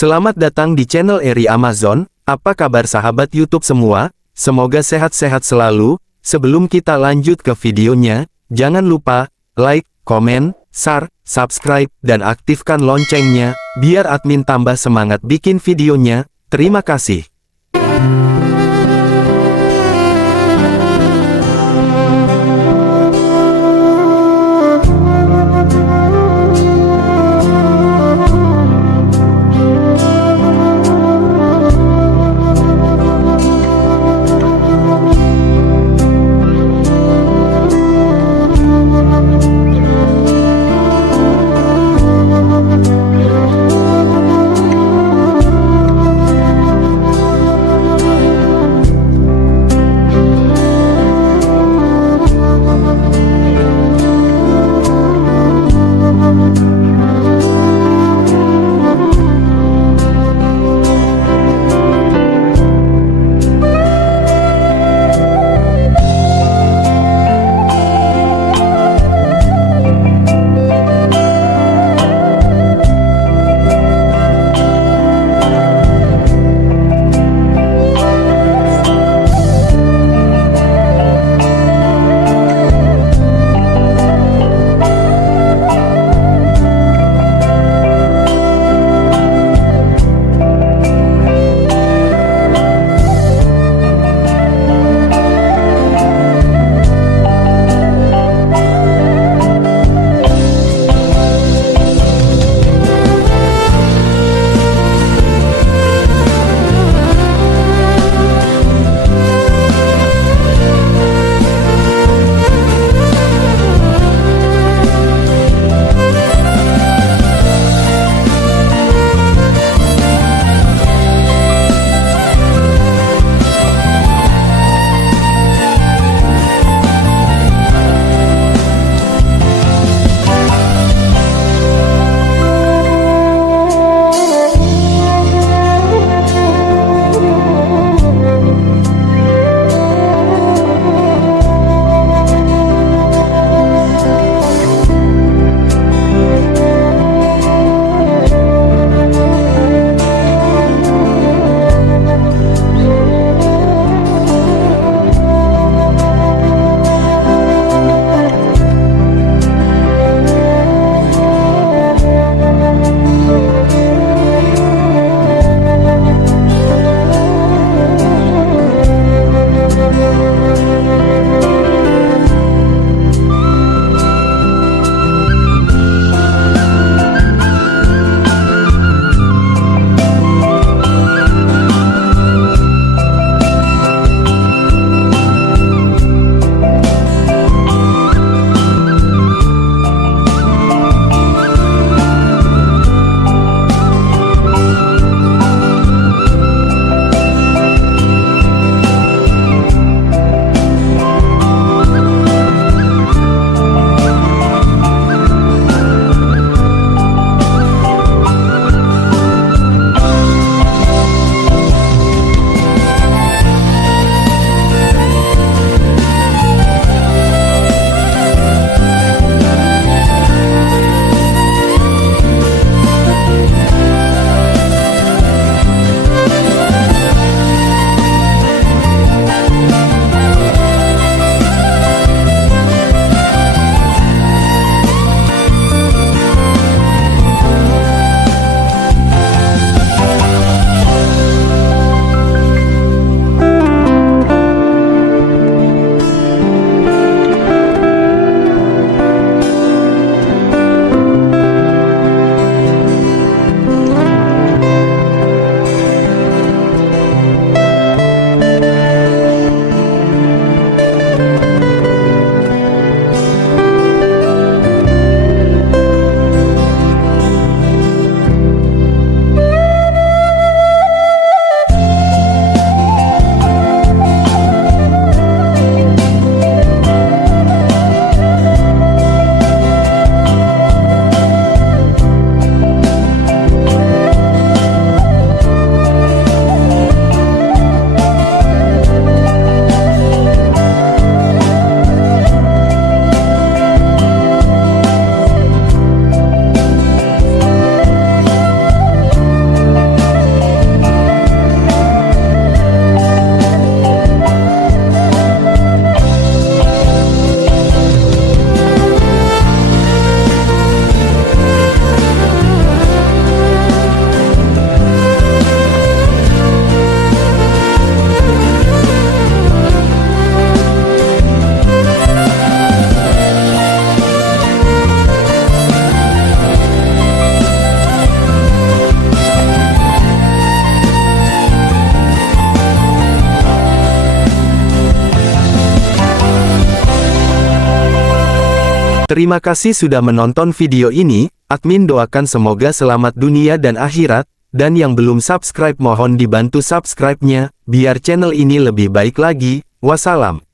Selamat datang di channel Eri Amazon. Apa kabar sahabat YouTube semua? Semoga sehat-sehat selalu. Sebelum kita lanjut ke videonya, jangan lupa like, komen, share, subscribe, dan aktifkan loncengnya, biar admin tambah semangat bikin videonya. Terima kasih. Terima kasih sudah menonton video ini, admin doakan semoga selamat dunia dan akhirat, dan yang belum subscribe mohon dibantu subscribe-nya, biar channel ini lebih baik lagi. Wassalam.